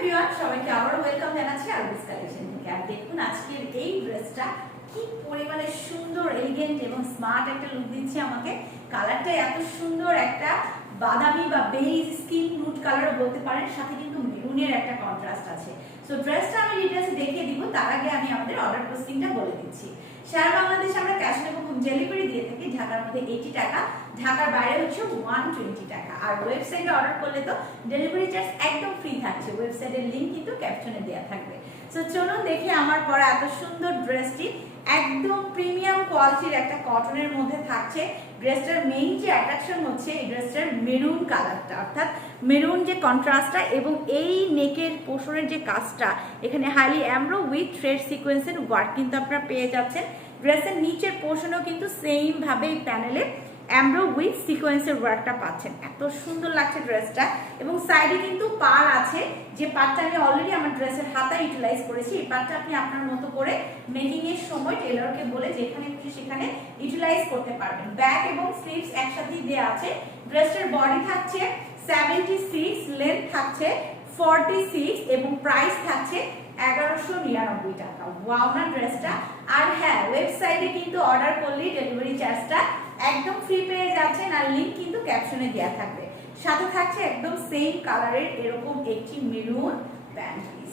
Everyone, সবাইকে আবারো welcome জানাচ্ছি আরবিস কালেকশন থেকে। আর দেখুন আজকের এই ড্রেসটা কি পরিমাণে সুন্দর, এলিগেন্ট এবং স্মার্ট একটা লুক দিচ্ছে আমাকে। কালারটা এত সুন্দর, একটা বাদামি বা বেজ স্কিন নুড কালারও বলতে পারেন, সাথে কিন্তু মেরুনের একটা কন্ট্রাস্ট আছে। সো ড্রেসটা আমি ডিটেইলসে দেখিয়ে দিব, তার আগে আমি আমাদের অর্ডার প্রসেসিংটা বলে দিচ্ছি। সারা বাংলাদেশে আমরা ক্যাশ অন হোম ডেলিভারি দিয়ে থাকি। ঢাকার মধ্যে 80 টাকা, ঢাকার বাইরে হচ্ছে 120 টাকা। আর ওয়েবসাইটে অর্ডার করলে তো ডেলিভারি চার্জ একদম ফ্রি থাকছে। ওয়েবসাইটের লিংক কিন্তু ক্যাপশনে দেওয়া থাকবে। সো চলুন দেখি আমার পরা এত সুন্দর ড্রেসটি। একদম প্রিমিয়াম কোয়ালিটির একটা কটনের মধ্যে থাকছে। ড্রেসটার মেইন যে অ্যাট্রাকশন হচ্ছে এই ড্রেসটার মেরুন কালারটা, অর্থাৎ মেরুন যে কন্ট্রাস্টটা এবং এই নেকের পোর্শনের যে কাজটা, এখানে হাইলি এমব্রো উইথ থ্রেড সিকোয়েন্সের ওয়ার্ক কিন্তু আপনারা পেয়ে যাচ্ছেন। ড্রেসের নিচের পোর্শনেও কিন্তু সেম ভাবে এই প্যানেলে এমব্রো উইথ সিকোয়েন্সের ওয়ার্কটা পাচ্ছেন। এত সুন্দর লাগছে ড্রেসটা। এবং সাইডে কিন্তু পার আছে, যে পার্টটা আমি অলরেডি আমার ড্রেসের হাতায় ইউটিলাইজ করেছি। এই পার্টটা আপনি আপনার মতো করে মেকিং এর সময় টেলরকে বলে যেখানে খুশি সেখানে ইউটিলাইজ করতে পারবেন। ব্যাক এবং স্লিভস একসাথেই দেওয়া আছে। ড্রেসটার বডি থাকছে 76, লেন্থ থাকছে 46 এবং প্রাইস থাকছে 1199 টাকা। ওয়াও না ড্রেসটা। আর হ্যাঁ, ওয়েবসাইটে কিন্তু অর্ডার করলেই ডেলিভারি চার্জটা একদম ফ্রি পেয়ে যাচ্ছেন, আর লিংক কিন্তু ক্যাপশনে দেওয়া থাকবে। সাথে থাকছে একদম সেম কালারের এরকম একটি মেরুন প্যান্ট পিস।